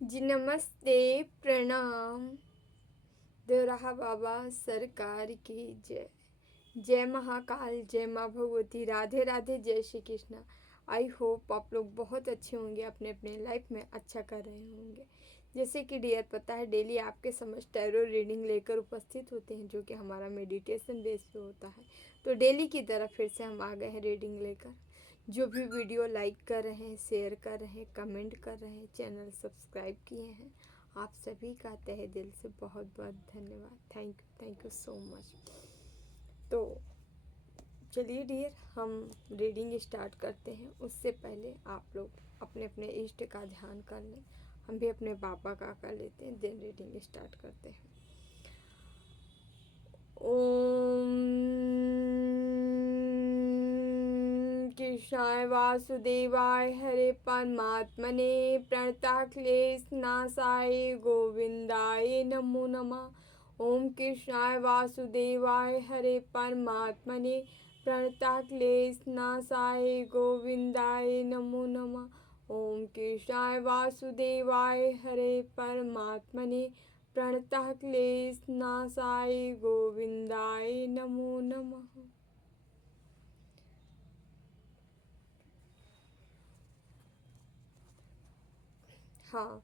जी नमस्ते, प्रणाम। देवराहा बाबा सरकार की जय। जय महाकाल, जय माँ भगवती, राधे राधे, जय श्री कृष्णा। आई होप आप लोग बहुत अच्छे होंगे, अपने अपने लाइफ में अच्छा कर रहे होंगे। जैसे कि डियर पता है, डेली आपके समझ टैरो रीडिंग लेकर उपस्थित होते हैं, जो कि हमारा मेडिटेशन बेस पे होता है। तो डेली की तरह फिर से हम आ गए हैं रीडिंग लेकर। जो भी वीडियो लाइक कर रहे हैं, शेयर कर रहे हैं, कमेंट कर रहे हैं, चैनल सब्सक्राइब किए हैं, आप सभी का तहे दिल से बहुत बहुत धन्यवाद। Thank you so much. तो चलिए डियर, हम रीडिंग स्टार्ट करते हैं। उससे पहले आप लोग अपने अपने इष्ट का ध्यान कर लें। हम भी अपने बाबा का कर लेते हैं, देन रीडिंग स्टार्ट करते हैं। ओम कृष्णाय वासुदेवाय हरे परमात्मने प्रणतः क्लेश नाशाय गोविंदाय नमो नमः। ओम कृष्णाय वासुदेवाय हरे परमात्मने प्रणतः क्लेश नाशाय गोविंदाय नमो नमः। ओम कृष्णाय वासुदेवाय हरे परमात्मने प्रणतः क्लेश नाशाय गोविंदाय नमो नमः। हाँ,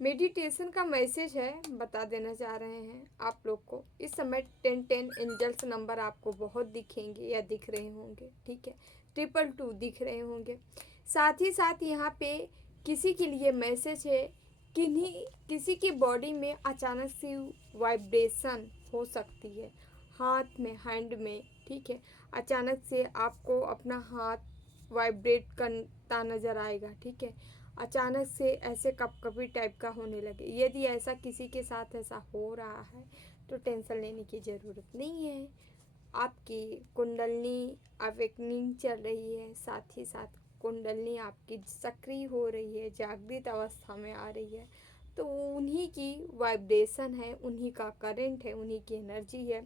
मेडिटेशन का मैसेज है, बता देना चाह रहे हैं आप लोग को। इस समय 10 एंजल्स नंबर आपको बहुत दिखेंगे या दिख रहे होंगे, ठीक है। 222 दिख रहे होंगे। साथ ही साथ यहाँ पे किसी के लिए मैसेज है, किसी की बॉडी में अचानक से वाइब्रेशन हो सकती है, हाथ में, हैंड में, ठीक है। अचानक से आपको अपना हाथ वाइब्रेट करता नज़र आएगा, ठीक है। अचानक से ऐसे कपकपी टाइप का होने लगे। यदि ऐसा किसी के साथ ऐसा हो रहा है तो टेंशन लेने की ज़रूरत नहीं है। आपकी कुंडलनी अवेकनिंग चल रही है, साथ ही साथ कुंडलनी आपकी सक्रिय हो रही है, जागृत अवस्था में आ रही है। तो उन्हीं की वाइब्रेशन है, उन्हीं का करंट है, उन्हीं की एनर्जी है,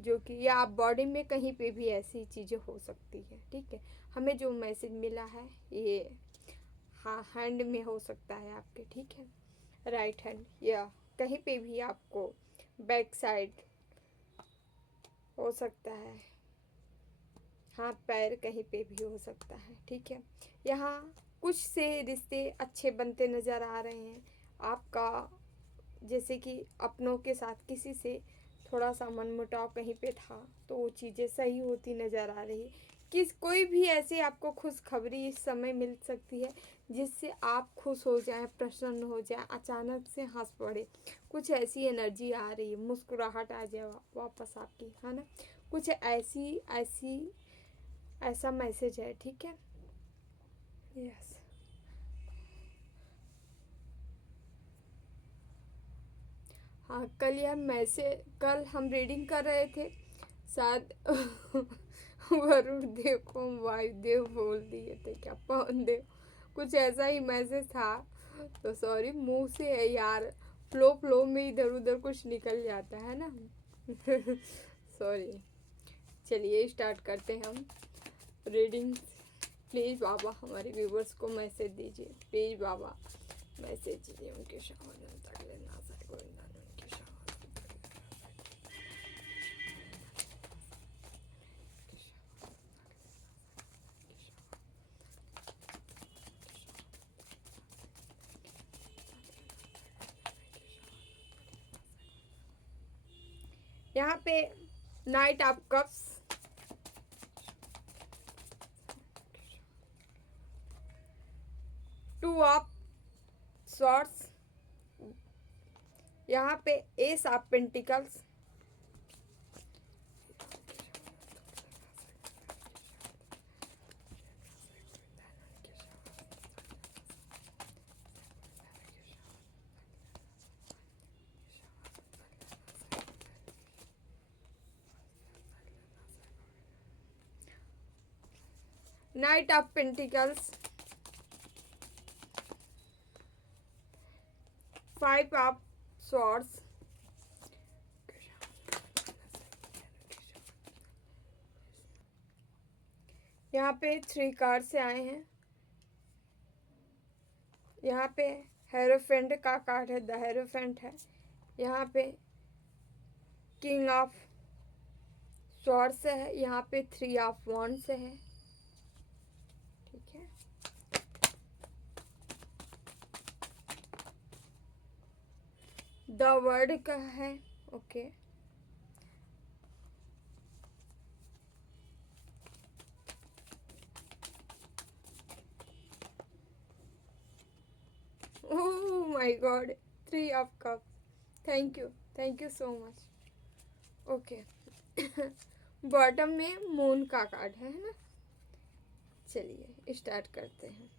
जो कि या आप बॉडी में कहीं पे भी ऐसी चीज़ें हो सकती है, ठीक है। हमें जो मैसेज मिला है ये हाँ हैंड में हो सकता है आपके, ठीक है, राइट हैंड, या कहीं पे भी आपको बैक साइड हो सकता है, हाँ पैर कहीं पे भी हो सकता है, ठीक है। यहाँ कुछ से रिश्ते अच्छे बनते नज़र आ रहे हैं आपका। जैसे कि अपनों के साथ किसी से थोड़ा सा मनमुटाव कहीं पे था, तो वो चीज़ें सही होती नज़र आ रही है। कोई भी ऐसी आपको खुशखबरी इस समय मिल सकती है जिससे आप खुश हो जाएं, प्रसन्न हो जाएं, अचानक से हंस पड़े। कुछ ऐसी एनर्जी आ रही है, मुस्कुराहट आ जाए वापस आपकी, है ना। कुछ ऐसा मैसेज है, ठीक है। यस। हाँ, कल हम रीडिंग कर रहे थे, शायद वरुण देव को वायुदेव बोल दिए थे क्या, पवन देव, कुछ ऐसा ही मैसेज था। तो सॉरी, मुंह से है यार, फ्लो में इधर उधर कुछ निकल जाता है ना। सॉरी। चलिए स्टार्ट करते हैं हम रीडिंग। प्लीज़ बाबा हमारे व्यूवर्स को मैसेज दीजिए, प्लीज़ बाबा मैसेज दीजिए। उनके शाहन तक लेना सारे गोविंदा ने उनके शाहन। यहाँ पे night of cups, 2 of swords, यहाँ पे S of pentacles, night of pentacles, 5 of swords, यहाँ पे 3 कार्ड से आए हैं। यहाँ पे हेरोफेंट का कार्ड है, द हेरोफेंट है। यहाँ पे किंग ऑफ स्वॉर्ड्स है, यहाँ पे 3 ऑफ वॉन्ड्स है, ठीक है। द वर्ड का है, okay. Oh my God, 3 of cups. Thank you so much, okay. Bottom में मून का कार्ड है ना। चलिए स्टार्ट करते हैं।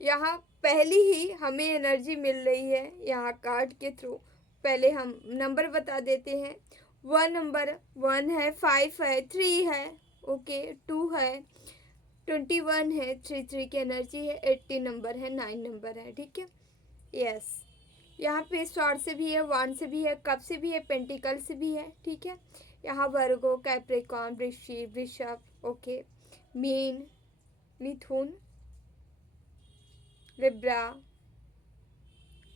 यहाँ पहली ही हमें एनर्जी मिल रही है यहाँ कार्ड के थ्रू। पहले हम नंबर बता देते हैं। 1 नंबर 1 है, 5 है, 3 है, ओके, 2 है, 21 है, 3 की एनर्जी है, 80 नंबर है, 9 नंबर है, ठीक है। यस, यहाँ पे स्वॉर्ड से भी है, वन से भी है, कप से भी है, पेंटिकल से भी है, ठीक है। यहाँ वर्गो, कैप्रिकॉर्न, वृषभ, ओके, मीन, मिथुन, लिब्रा,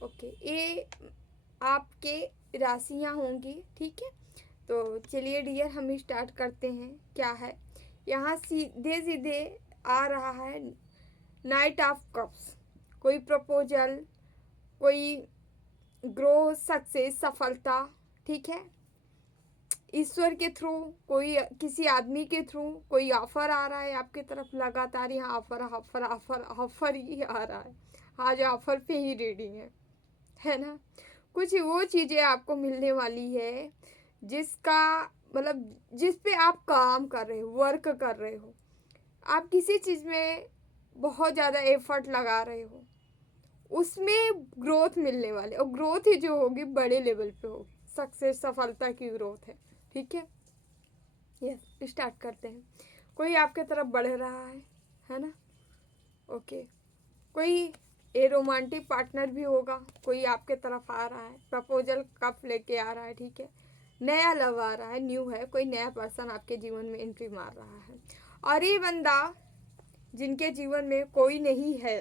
ओके, ये आपके राशियाँ होंगी, ठीक है। तो चलिए डियर हम स्टार्ट करते हैं। क्या है यहाँ, सीधे सीधे आ रहा है नाइट ऑफ कप्स। कोई प्रपोजल, कोई ग्रोथ, सक्सेस, सफलता, ठीक है। ईश्वर के थ्रू, कोई किसी आदमी के थ्रू कोई ऑफर आ रहा है आपकी तरफ। लगातार यहाँ ऑफर ऑफर ऑफर ऑफर ही आ रहा है। आज ऑफर पे ही रीडिंग है ना। कुछ वो चीज़ें आपको मिलने वाली है जिसका मतलब जिस पे आप काम कर रहे हो, वर्क कर रहे हो, आप किसी चीज़ में बहुत ज़्यादा एफर्ट लगा रहे हो, उसमें ग्रोथ मिलने वाले। और ग्रोथ ही जो होगी बड़े लेवल पे होगी, सक्सेस, सफलता की ग्रोथ है, ठीक है। यस, स्टार्ट करते हैं। कोई आपके तरफ बढ़ रहा है ना, ओके। कोई ए रोमांटिक पार्टनर भी होगा, कोई आपके तरफ आ रहा है, प्रपोजल कप लेके आ रहा है, ठीक है। नया लव आ रहा है, न्यू है, कोई नया पर्सन आपके जीवन में एंट्री मार रहा है। और ये बंदा जिनके जीवन में कोई नहीं है,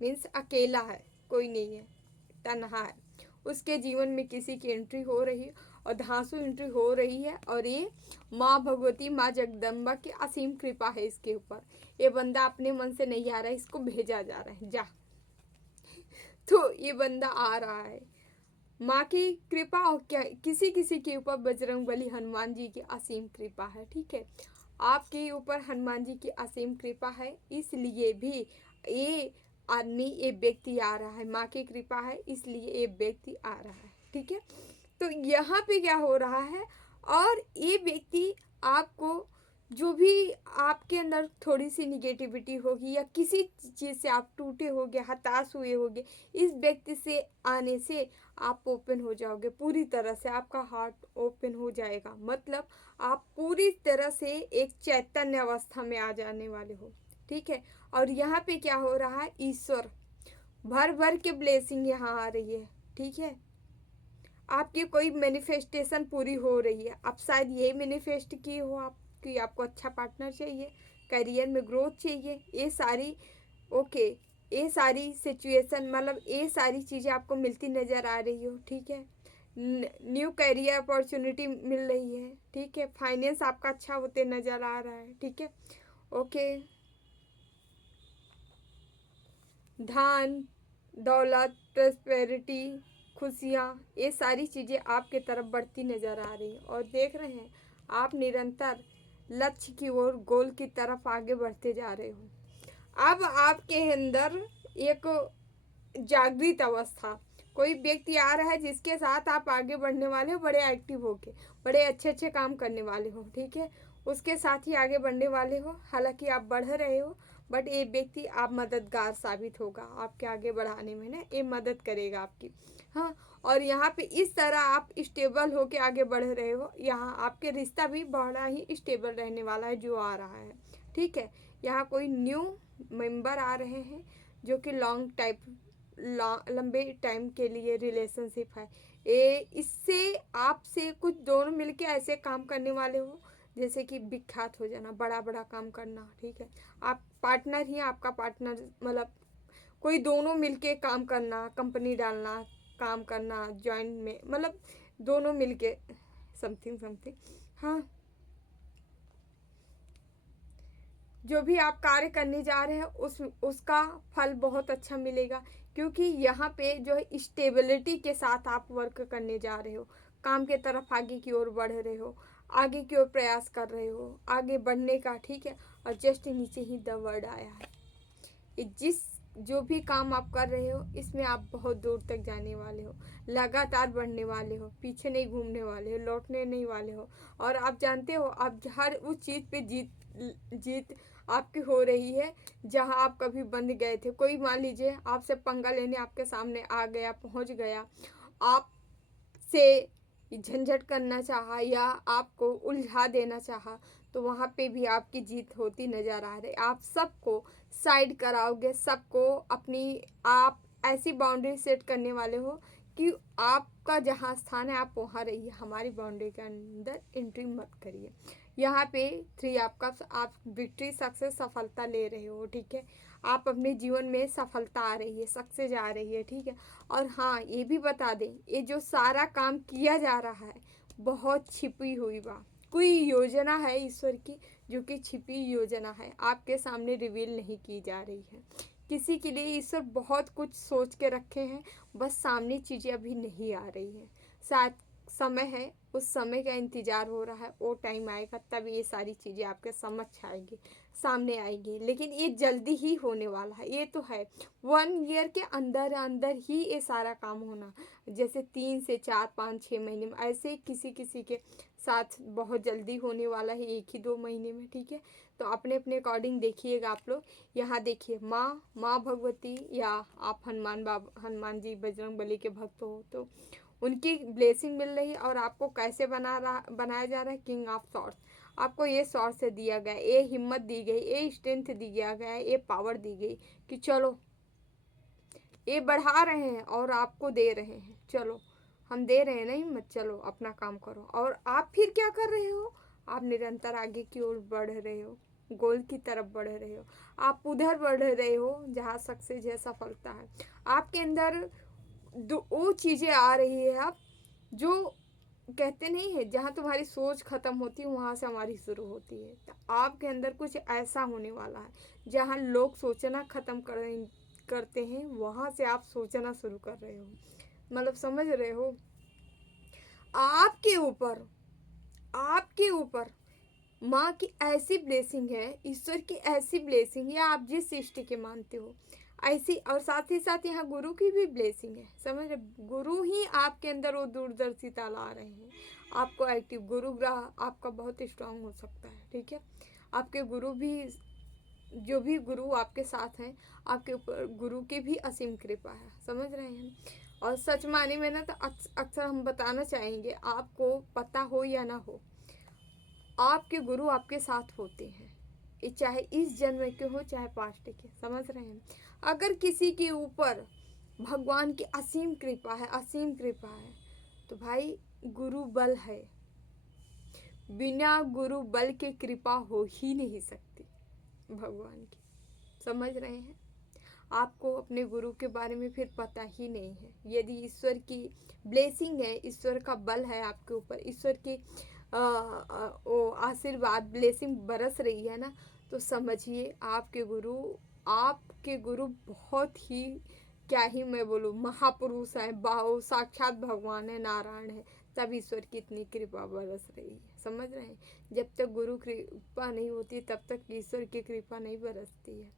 मीन्स अकेला है, कोई नहीं है, तन्हा है, उसके जीवन में किसी की एंट्री हो रही है और धांसू एंट्री हो रही है। और ये माँ भगवती, माँ जगदम्बा की असीम कृपा है इसके ऊपर। ये बंदा अपने मन से नहीं आ रहा है, इसको भेजा जा रहा है, जा। तो ये बंदा आ रहा है, माँ की कृपा और क्या किसी किसी के ऊपर बजरंगबली हनुमान जी की असीम कृपा है, ठीक है। आपके ऊपर हनुमान जी की असीम कृपा है, इसलिए भी ये आदमी, ये व्यक्ति आ रहा है। माँ की कृपा है इसलिए ये व्यक्ति आ रहा है, ठीक है। तो यहाँ पे क्या हो रहा है, और ये व्यक्ति आपको, जो भी आपके अंदर थोड़ी सी निगेटिविटी होगी या किसी चीज़ से आप टूटे होगे, हताश हुए होगे, इस व्यक्ति से आने से आप ओपन हो जाओगे पूरी तरह से। आपका हार्ट ओपन हो जाएगा, मतलब आप पूरी तरह से एक चैतन्य अवस्था में आ जाने वाले हो, ठीक है। और यहाँ पे क्या हो रहा है, ईश्वर भर भर के ब्लेसिंग यहाँ आ रही है, ठीक है। आपकी कोई मैनिफेस्टेशन पूरी हो रही है। आप शायद यही मैनिफेस्ट किए हो आप कि आपको अच्छा पार्टनर चाहिए, करियर में ग्रोथ चाहिए, ये सारी, ओके, ये सारी सिचुएशन, मतलब ये सारी चीज़ें आपको मिलती नज़र आ रही हो, ठीक है। न्यू करियर अपॉर्चुनिटी मिल रही है, ठीक है। फाइनेंस आपका अच्छा होते नज़र आ रहा है, ठीक है, ओके। धन, दौलत, प्रॉस्पेरिटी, खुशियाँ, ये सारी चीज़ें आपके तरफ बढ़ती नज़र आ रही हैं। और देख रहे हैं आप निरंतर लक्ष्य की ओर, गोल की तरफ आगे बढ़ते जा रहे हो। अब आपके अंदर एक जागृत अवस्था, कोई व्यक्ति आ रहा है जिसके साथ आप आगे बढ़ने वाले हो, बड़े एक्टिव होके, बड़े अच्छे अच्छे काम करने वाले हो, ठीक है। उसके साथ ही आगे बढ़ने वाले हो। हालांकि आप बढ़ रहे हो, बट ये व्यक्ति आप मददगार साबित होगा आपके आगे बढ़ाने में ना, ये मदद करेगा आपकी, हाँ। और यहाँ पे इस तरह आप स्टेबल होके आगे बढ़ रहे हो। यहाँ आपके रिश्ता भी बड़ा ही स्टेबल रहने वाला है जो आ रहा है, ठीक है। यहाँ कोई न्यू मेंबर आ रहे हैं जो कि लंबे टाइम के लिए रिलेशनशिप है। ये इससे आपसे कुछ दोनों मिलके ऐसे काम करने वाले हो जैसे कि विख्यात हो जाना, बड़ा बड़ा काम करना, ठीक है। आप पार्टनर ही आपका पार्टनर मतलब कोई दोनों मिलके काम करना, कंपनी डालना, काम करना जॉइंट में, मतलब दोनों मिलके समथिंग समथिंग। हाँ, जो भी आप कार्य करने जा रहे हैं उसका फल बहुत अच्छा मिलेगा, क्योंकि यहाँ पे जो है स्टेबिलिटी के साथ आप वर्क करने जा रहे हो, काम के तरफ आगे की ओर बढ़ रहे हो, आगे की ओर प्रयास कर रहे हो, आगे बढ़ने का, ठीक है। और जस्ट नीचे ही द वर्ड आया है, जिस जो भी काम आप कर रहे हो इसमें आप बहुत दूर तक जाने वाले हो, लगातार बढ़ने वाले हो, पीछे नहीं घूमने वाले हो, लौटने नहीं वाले हो। और आप जानते हो आप हर उस चीज़ पे जीत जीत आपकी हो रही है जहां आप कभी बंद गए थे। कोई मान लीजिए आपसे पंगा लेने आपके सामने आ गया, पहुंच गया, आपसे झंझट करना चाहा या आपको उलझा देना चाहा, तो वहाँ पे भी आपकी जीत होती नज़र आ रही। आप सबको साइड कराओगे, सबको अपनी, आप ऐसी बाउंड्री सेट करने वाले हो कि आपका जहाँ स्थान है आप वहाँ रहिए, हमारी बाउंड्री के अंदर एंट्री मत करिए। यहाँ पे 3 आपका, आप विक्ट्री, सक्सेस, सफलता ले रहे हो, ठीक है। आप अपने जीवन में सफलता आ रही है, सक्सेस आ रही है, ठीक है। और हाँ, ये भी बता दें, ये जो सारा काम किया जा रहा है बहुत छिपी हुई बात, कोई योजना है ईश्वर की जो कि छिपी योजना है, आपके सामने रिवील नहीं की जा रही है। किसी के लिए ईश्वर बहुत कुछ सोच के रखे हैं, बस सामने चीज़ें अभी नहीं आ रही हैं। शायद समय है, उस समय का इंतज़ार हो रहा है, वो टाइम आएगा तब ये सारी चीज़ें आपके समझ आएगी, सामने आएगी। लेकिन ये जल्दी ही होने वाला है, ये तो है। 1 ईयर के अंदर अंदर ही ये सारा काम होना, जैसे 3 से 4, 5, 6 महीने में, ऐसे किसी किसी के साथ बहुत जल्दी होने वाला है, 1 ही 2 महीने में, ठीक है। तो अपने अपने अकॉर्डिंग देखिएगा आप लोग। यहाँ देखिए, माँ भगवती, या आप हनुमान जी, बजरंग बली के भक्त हो तो उनकी ब्लेसिंग मिल रही है। और आपको कैसे बनाया जा रहा है, किंग ऑफ सॉर्ड्स। आपको ये सॉर्ड से दिया गया, ये हिम्मत दी गई, ये स्ट्रेंथ दिया गया, ये पावर दी गई कि चलो, ये बढ़ा रहे हैं और आपको दे रहे हैं, चलो हम दे रहे हैं ना हिम्मत, चलो अपना काम करो। और आप फिर क्या कर रहे हो, आप निरंतर आगे की ओर बढ़ रहे हो, गोल की तरफ बढ़ रहे हो, आप उधर बढ़ रहे हो जहाँ सक्सेस है, सफलता है। आपके अंदर वो चीज़ें आ रही है, आप जो कहते नहीं है, जहाँ तुम्हारी सोच खत्म होती है वहाँ से हमारी शुरू होती है। तो आपके अंदर कुछ ऐसा होने वाला है जहाँ लोग सोचना खत्म करते हैं, वहाँ से आप सोचना शुरू कर रहे हो। मतलब समझ रहे हो, आपके ऊपर, आपके ऊपर माँ की ऐसी ब्लेसिंग है, ईश्वर की ऐसी ब्लेसिंग है, आप जिस सृष्टि के मानते हो ऐसी। और साथ ही साथ यहाँ गुरु की भी ब्लेसिंग है, समझ रहे, गुरु ही आपके अंदर वो दूरदर्शिता ला रहे हैं, आपको एक्टिव। गुरु ग्रह आपका बहुत स्ट्रांग हो सकता है, ठीक है। आपके गुरु भी, जो भी गुरु आपके साथ हैं, आपके ऊपर गुरु की भी असीम कृपा है, समझ रहे हैं। और सच माने में ना, तो अक्सर हम बताना चाहेंगे, आपको पता हो या ना हो, आपके गुरु आपके साथ होते हैं, ये चाहे इस जन्म के हो चाहे पास्ट के, समझ रहे हैं। अगर किसी के ऊपर भगवान की असीम कृपा है, असीम कृपा है, तो भाई गुरु बल है, बिना गुरु बल के कृपा हो ही नहीं सकती भगवान की, समझ रहे हैं। आपको अपने गुरु के बारे में फिर पता ही नहीं है। यदि ईश्वर की ब्लेसिंग है, ईश्वर का बल है आपके ऊपर, ईश्वर की वो आशीर्वाद ब्लेसिंग बरस रही है ना, तो समझिए आपके गुरु बहुत ही, क्या ही मैं बोलूँ, महापुरुष है, साक्षात भगवान है, नारायण है, तब ईश्वर की इतनी कृपा बरस रही है, समझ रहे हैं। जब तक गुरु कृपा नहीं होती तब तक ईश्वर की कृपा नहीं बरसती है।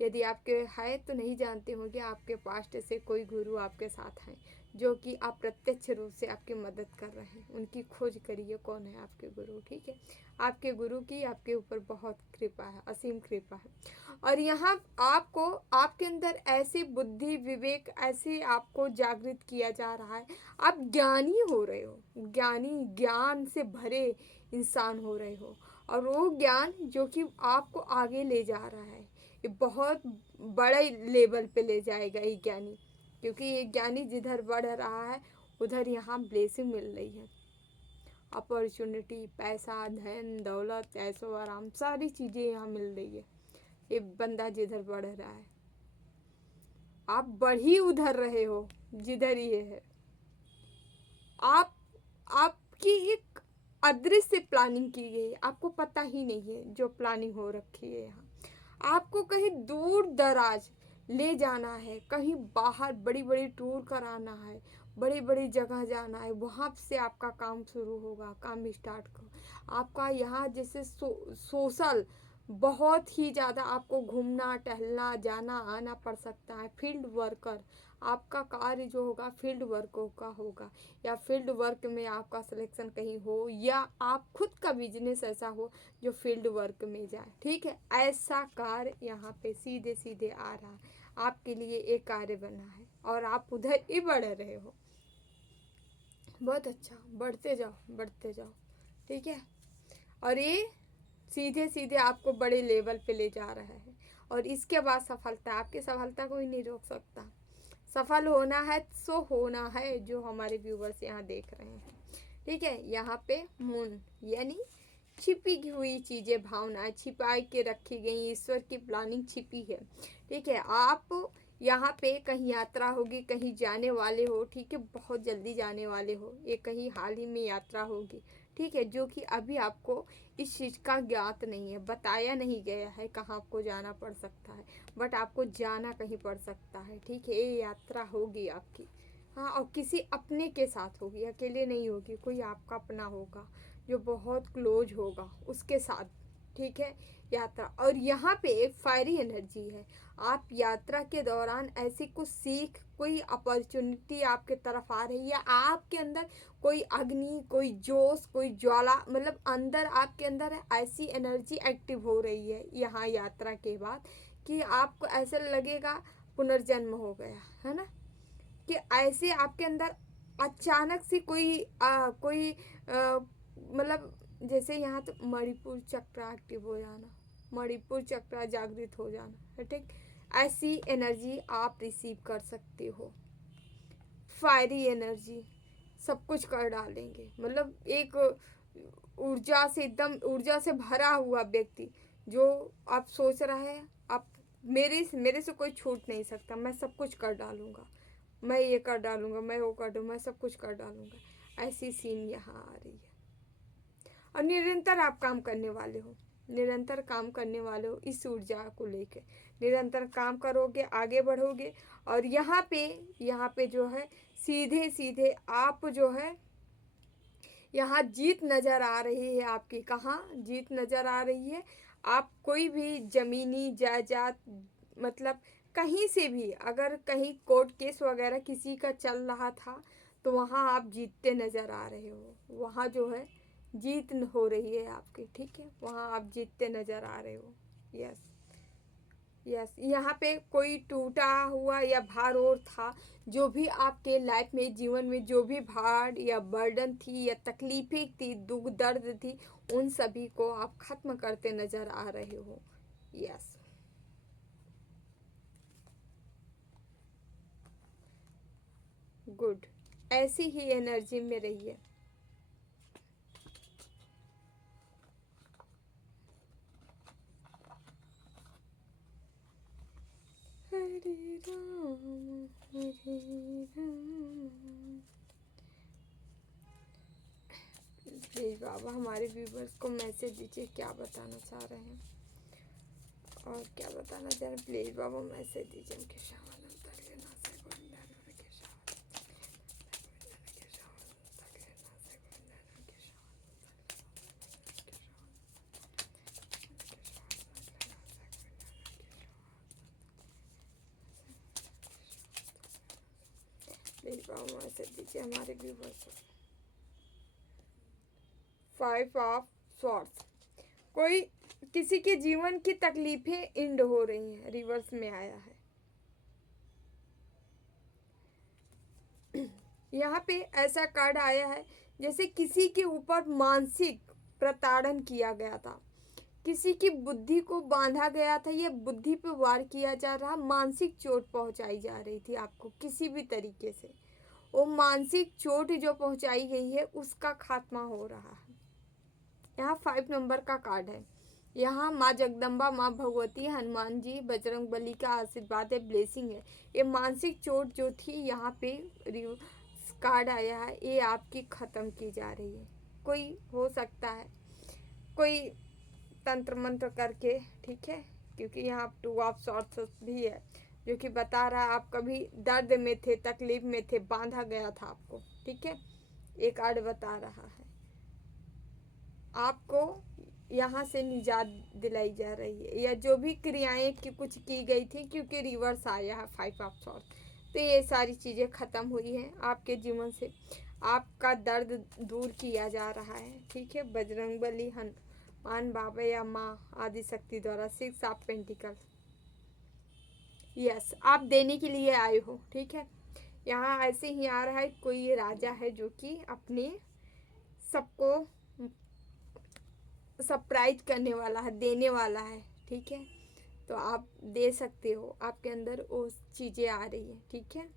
यदि आपके है तो नहीं जानते होंगे, आपके पास्ट से कोई गुरु आपके साथ हैं जो कि अप्रत्यक्ष रूप से आपकी मदद कर रहे हैं, उनकी खोज करिए कौन है आपके गुरु, ठीक है। आपके गुरु की आपके ऊपर बहुत कृपा है, असीम कृपा है। और यहाँ आपको, आपके अंदर ऐसी बुद्धि विवेक ऐसे आपको जागृत किया जा रहा है, आप ज्ञानी हो रहे हो, ज्ञानी, ज्ञान से भरे इंसान हो रहे हो। और वो ज्ञान जो कि आपको आगे ले जा रहा है, ये बहुत बड़े लेवल पे ले जाएगा ये ज्ञानी, क्योंकि ये ज्ञानी जिधर बढ़ रहा है उधर यहाँ ब्लेसिंग मिल रही है। अपॉर्चुनिटी, पैसा, धन दौलत, ऐशो आराम, सारी चीज़ें यहाँ मिल रही है। ये बंदा जिधर बढ़ रहा है, आप बढ़ ही उधर रहे हो जिधर ये है। आपकी एक अदृश्य प्लानिंग की गई, आपको पता ही नहीं है जो प्लानिंग हो रखी है यहाँ। आपको कहीं दूर दराज ले जाना है, कहीं बाहर बड़ी बड़ी टूर कराना है, बड़ी बड़ी जगह जाना है, वहाँ से आपका काम शुरू होगा, काम स्टार्ट करो। आपका यहाँ जैसे सोशल बहुत ही ज़्यादा आपको घूमना टहलना जाना आना पड़ सकता है। फील्ड वर्कर, आपका कार्य जो होगा फील्ड वर्कों का होगा, या फील्ड वर्क में आपका सिलेक्शन कहीं हो, या आप खुद का बिजनेस ऐसा हो जो फील्ड वर्क में जाए। ठीक है, ऐसा कार्य यहाँ पे सीधे सीधे आ रहा है, आपके लिए एक कार्य बना है और आप उधर ही बढ़ रहे हो। बहुत अच्छा, बढ़ते जाओ बढ़ते जाओ। ठीक है, और ये सीधे सीधे आपको बड़े लेवल पे ले जा रहा है। और इसके बाद सफलता, आपकी सफलता कोई नहीं रोक सकता। सफल होना है सो होना है, जो हमारे व्यूवर्स यहाँ देख रहे हैं। ठीक है, यहाँ पे मून यानी छिपी हुई चीज़ें, भावनाएं छिपा के रखी गई, ईश्वर की प्लानिंग छिपी है। ठीक है, आप यहाँ पे कहीं यात्रा होगी, कहीं जाने वाले हो। ठीक है, बहुत जल्दी जाने वाले हो, ये कहीं हाल ही में यात्रा होगी। ठीक है, जो कि अभी आपको इस चीज़ का ज्ञात नहीं है, बताया नहीं गया है कहाँ आपको जाना पड़ सकता है, बट आपको जाना कहीं पड़ सकता है। ठीक है, ये यात्रा होगी आपकी। हाँ, और किसी अपने के साथ होगी, अकेले नहीं होगी, कोई आपका अपना होगा जो बहुत क्लोज होगा उसके साथ। ठीक है, यात्रा। और यहाँ पे एक फायरी एनर्जी है। आप यात्रा के दौरान ऐसी कुछ सीख, कोई अपॉर्चुनिटी आपके तरफ आ रही है, आपके अंदर कोई अग्नि, कोई जोश, कोई ज्वाला, मतलब अंदर आपके अंदर ऐसी एनर्जी एक्टिव हो रही है यहाँ यात्रा के बाद कि आपको ऐसा लगेगा पुनर्जन्म हो गया है ना, कि ऐसे आपके अंदर अचानक से कोई मतलब जैसे यहाँ तो मणिपुर चक्र एक्टिव हो जाना, मणिपुर चक्र जागृत हो जाना है। ठीक, ऐसी एनर्जी आप रिसीव कर सकते हो। फायरी एनर्जी सब कुछ कर डालेंगे, मतलब एक ऊर्जा से, एकदम ऊर्जा से भरा हुआ व्यक्ति जो आप सोच रहा है आप मेरे से कोई छूट नहीं सकता, मैं सब कुछ कर डालूंगा, मैं ये कर डालूंगा, मैं वो कर दूँगा, मैं सब कुछ कर डालूंगा, ऐसी सीन यहाँ आ रही है। और निरंतर आप काम करने वाले हो, निरंतर काम करने वाले हो इस ऊर्जा को लेके, निरंतर काम करोगे, आगे बढ़ोगे। और यहाँ पे जो है सीधे सीधे आप जो है यहाँ जीत नज़र आ रही है आपकी। कहाँ जीत नज़र आ रही है? आप कोई भी ज़मीनी जायदाद, मतलब कहीं से भी अगर कहीं कोर्ट केस वगैरह किसी का चल रहा था तो वहाँ आप जीतते नज़र आ रहे हो, वहाँ जो है जीत हो रही है आपकी। ठीक है, वहाँ आप जीतते नज़र आ रहे हो। यस यस, यहाँ पे कोई टूटा हुआ या भार और था, जो भी आपके लाइफ में, जीवन में जो भी भार या बर्डन थी या तकलीफें थी, दुख दर्द थी, उन सभी को आप खत्म करते नज़र आ रहे हो। यस, गुड, ऐसी ही एनर्जी में रहिए। हरे राम हरे राम। प्लीज़ बाबा हमारे व्यूवर्स को मैसेज दीजिए, क्या बताना चाह रहे हैं और क्या बताना चाह रहे हैं। प्लीज़ बाबा मैसेज दीजिए। उनके प्लीज़ बाबा मैसेज दीजिए हमारे व्यूवर्स को। 5 ऑफ स्वॉर्ड्स, कोई किसी के जीवन की तकलीफें एंड हो रही हैं, रिवर्स में आया है। यहाँ पे ऐसा कार्ड आया है जैसे किसी के ऊपर मानसिक प्रताड़न किया गया था, किसी की बुद्धि को बांधा गया था, या बुद्धि पे वार किया जा रहा, मानसिक चोट पहुंचाई जा रही थी आपको किसी भी तरीके से। वो मानसिक चोट जो पहुंचाई गई है उसका खात्मा हो रहा है। यहाँ 5 नंबर का कार्ड है। यहाँ माँ जगदम्बा, माँ भगवती, हनुमान जी, बजरंग बली का आशीर्वाद है, ब्लेसिंग है। ये मानसिक चोट जो थी यहाँ पे कार्ड आया है, ये आपकी ख़त्म की जा रही है। कोई हो सकता है कोई तंत्र मंत्र करके, ठीक है, क्योंकि यहाँ 2 ऑफ सॉर्ड्स भी है जो कि बता रहा है आप कभी दर्द में थे, तकलीफ में थे, बांधा गया था आपको, ठीक है। ये कार्ड बता रहा है आपको यहाँ से निजात दिलाई जा रही है, या जो भी क्रियाएं की कुछ की गई थी, क्योंकि रिवर्स आया है 5 ऑफ सॉर्ड्स, तो ये सारी चीज़ें ख़त्म हुई हैं आपके जीवन से। आपका दर्द दूर किया जा रहा है, ठीक है। बजरंग बली, हनुमान बाबा या माँ आदि शक्ति द्वारा। 6 ऑफ पेंटिकल, यस, आप देने के लिए आए हो, ठीक है। यहाँ ऐसे ही आ रहा है कोई राजा है जो कि अपने सबको सरप्राइज करने वाला है, देने वाला है, ठीक है। तो आप दे सकते हो, आपके अंदर वो चीज़ें आ रही है, ठीक है।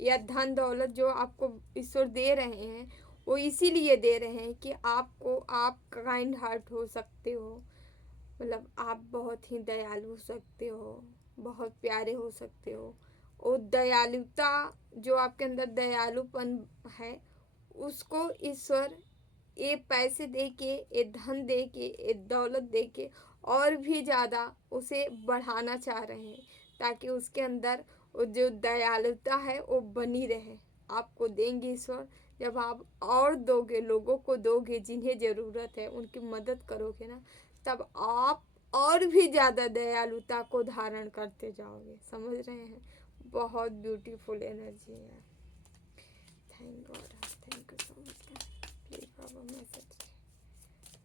या धन दौलत जो आपको ईश्वर दे रहे हैं वो इसीलिए दे रहे हैं कि आपको, आप काइंड हार्ट हो सकते हो, मतलब आप बहुत ही दयालु हो सकते हो, बहुत प्यारे हो सकते हो। वो दयालुता जो आपके अंदर दयालुपन है उसको ईश्वर ये पैसे दे के, ये धन दे के, ये दौलत दे के और भी ज़्यादा उसे बढ़ाना चाह रहे हैं, ताकि उसके अंदर वो जो दयालुता है वो बनी रहे। आपको देंगे ईश्वर, जब आप और दोगे, लोगों को दोगे जिन्हें ज़रूरत है, उनकी मदद करोगे ना, तब आप और भी ज़्यादा दयालुता को धारण करते जाओगे। समझ रहे हैं? बहुत ब्यूटीफुल एनर्जी है। Thank God, thank you so much. Please बाबा मैसेज,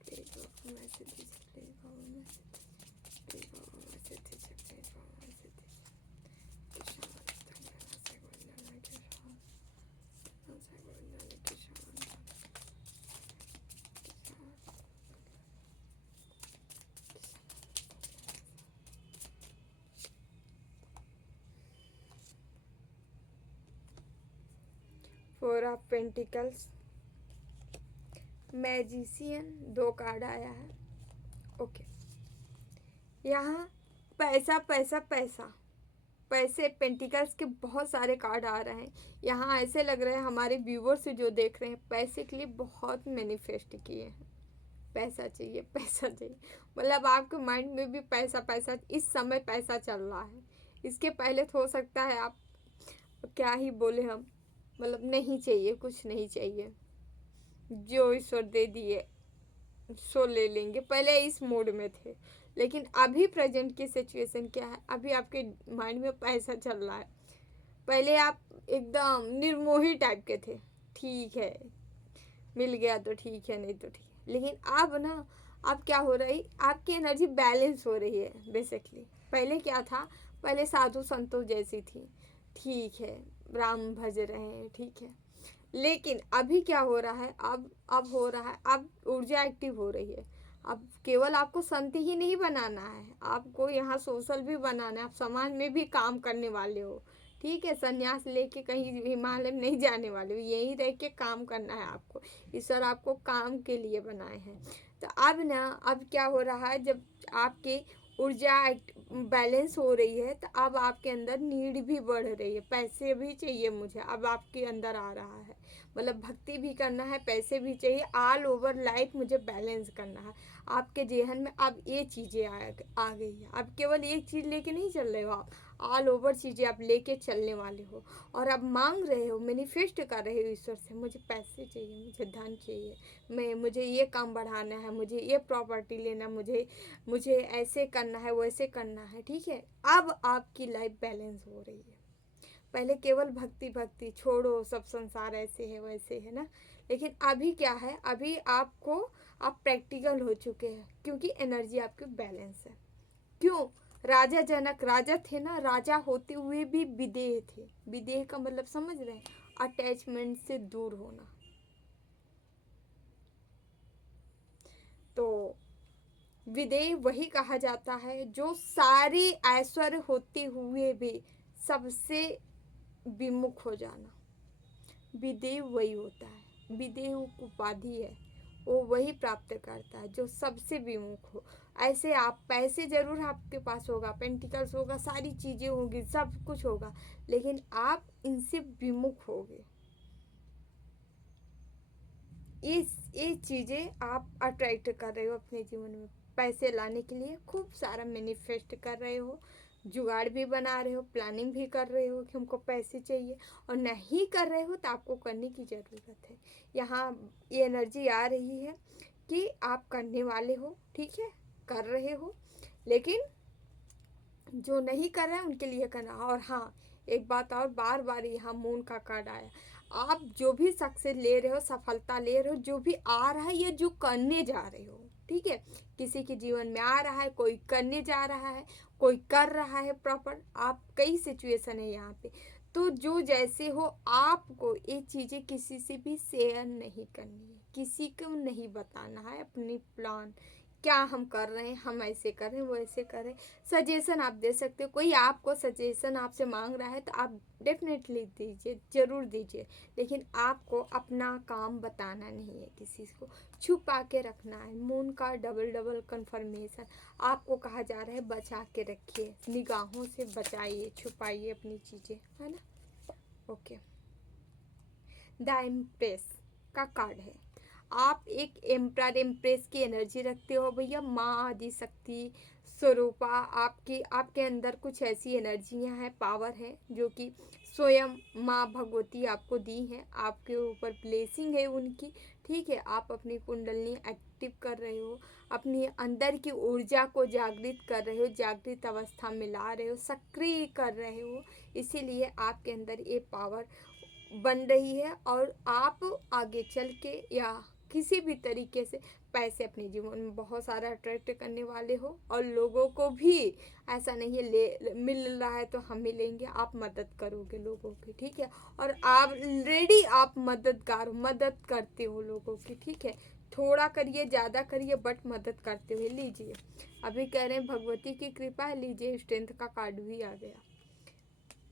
प्लीज बाबा मैसेज दीजिए, प्लीज बाबा मैसेज, प्लीज बाबा मैसेज दीजिए, प्लीज बाबा मैसेज दीजिए। Four of pentacles, magician, 2 card आया है, ओके। यहाँ पैसा पैसा पैसा, पैसे, पेंटिकल्स के बहुत सारे कार्ड आ रहे हैं। यहाँ ऐसे लग रहा है हमारे व्यूवर से जो देख रहे हैं पैसे के लिए बहुत मैनिफेस्ट किए हैं, पैसा चाहिए, पैसा चाहिए, मतलब आपके माइंड में भी पैसा पैसा, इस समय पैसा चल रहा है। इसके पहले तो हो सकता है आप क्या ही बोले हम, मतलब नहीं चाहिए, कुछ नहीं चाहिए, जो ईश्वर दे दिए सो ले लेंगे, पहले इस मोड में थे। लेकिन अभी प्रेजेंट की सिचुएशन क्या है, अभी आपके माइंड में पैसा चल रहा है। पहले आप एकदम निर्मोही टाइप के थे, ठीक है मिल गया तो ठीक है, नहीं तो ठीक है। लेकिन अब ना, अब क्या हो रही, आपकी एनर्जी बैलेंस हो रही है बेसिकली। पहले क्या था, पहले साधु संतों जैसी थी, ठीक है, राम भज रहे हैं, ठीक है। लेकिन अभी क्या हो रहा है, अब हो रहा है, अब ऊर्जा एक्टिव हो रही है। अब केवल आपको संत ही नहीं बनाना है, आपको यहाँ सोशल भी बनाना है, आप समाज में भी काम करने वाले हो, ठीक है। संन्यास लेके कहीं हिमालय में नहीं जाने वाले हो, यहीं रह के काम करना है आपको। ईश्वर आपको काम के लिए बनाए हैं। तो अब ना, अब क्या हो रहा है, जब आपकी ऊर्जा बैलेंस हो रही है तो अब आपके अंदर नीड भी बढ़ रही है, पैसे भी चाहिए मुझे, अब आपके अंदर आ रहा है, मतलब भक्ति भी करना है, पैसे भी चाहिए, ऑल ओवर लाइफ मुझे बैलेंस करना है। आपके जेहन में अब ये चीज़ें आ गई है। अब केवल एक चीज़ लेके नहीं चल रहे हो आप, ऑल ओवर चीज़ें आप लेके चलने वाले हो। और आप मांग रहे हो, मैनिफेस्ट कर रहे हो ईश्वर से, मुझे पैसे चाहिए, मुझे धन चाहिए, मुझे ये काम बढ़ाना है, मुझे ये प्रॉपर्टी लेना, मुझे ऐसे करना है, वैसे करना है, ठीक है। अब आपकी लाइफ बैलेंस हो रही है। पहले केवल भक्ति भक्ति, छोड़ो सब संसार ऐसे है वैसे है ना। लेकिन अभी क्या है, अभी आपको, आप प्रैक्टिकल हो चुके हैं, क्योंकि एनर्जी आपकी बैलेंस है। क्यों? राजा जनक राजा थे ना, राजा होते हुए भी विदेह थे। विदेह का मतलब समझ रहे हैं, अटैचमेंट से दूर होना। तो विदेह वही कहा जाता है जो सारी ऐश्वर्य होते हुए भी सबसे विमुख हो जाना। विदेव वही होता है, विदेव उपाधि है, वो वही प्राप्त करता है जो सबसे विमुख हो। ऐसे आप पैसे जरूर आपके पास होगा, पेंटिकल्स होगा, सारी चीज़ें होगी, सब कुछ होगा, लेकिन आप इनसे विमुख होगे। ये चीज़ें आप अट्रैक्ट कर रहे हो अपने जीवन में, पैसे लाने के लिए खूब सारा मैनिफेस्ट कर रहे हो, जुगाड़ भी बना रहे हो, प्लानिंग भी कर रहे हो कि हमको पैसे चाहिए, और नहीं कर रहे हो तो आपको करने की ज़रूरत है। यहाँ ये एनर्जी आ रही है कि आप करने वाले हो, ठीक है, कर रहे हो, लेकिन जो नहीं कर रहे हैं उनके लिए करना। और हाँ, एक बात और, बार बार यहाँ मून का कार्ड आया, आप जो भी सक्सेस ले रहे हो, सफलता ले रहे हो, जो भी आ रहा है, ये जो करने जा रहे हो, ठीक है, किसी के जीवन में आ रहा है, कोई करने जा रहा है, कोई कर रहा है प्रॉपर, आप कई सिचुएशन है यहाँ पे। तो जो जैसे हो, आपको ये चीज़ें किसी से भी शेयर नहीं करनी है, किसी को नहीं बताना है अपनी प्लान, क्या हम कर रहे हैं, हम ऐसे करें, वो ऐसे करें। सजेशन आप दे सकते हो, कोई आपको सजेशन आपसे मांग रहा है तो आप डेफिनेटली दीजिए, ज़रूर दीजिए, लेकिन आपको अपना काम बताना नहीं है, किसी को छुपा के रखना है। मून का डबल डबल कंफर्मेशन, आपको कहा जा रहा है बचा के रखिए, निगाहों से बचाइए, छुपाइए अपनी चीज़ें, है ना। ओके, द एम्प्रेस का कार्ड है, आप एक एम्परर एम्प्रेस की एनर्जी रखते हो भैया, माँ आदि शक्ति स्वरूपा, आपके अंदर कुछ ऐसी एनर्जियाँ हैं, पावर है, जो कि स्वयं माँ भगवती आपको दी हैं, आपके ऊपर ब्लेसिंग है उनकी, ठीक है। आप अपनी कुंडलनी एक्टिव कर रहे हो, अपनी अंदर की ऊर्जा को जागृत कर रहे हो, जागृत अवस्था में ला रहे हो, सक्रिय कर रहे हो, इसीलिए आपके अंदर ये पावर बन रही है, और आप आगे चल के या किसी भी तरीके से पैसे अपने जीवन में बहुत सारा अट्रैक्ट करने वाले हो, और लोगों को भी ऐसा नहीं है ले मिल रहा है तो हम मिलेंगे, आप मदद करोगे लोगों की, ठीक है, और आप ऑलरेडी आप मददगार, मदद करते हो लोगों की, ठीक है, थोड़ा करिए ज़्यादा करिए बट मदद करते हुए। लीजिए, अभी कह रहे हैं भगवती की कृपा है, लीजिए स्ट्रेंथ का कार्ड भी आ गया।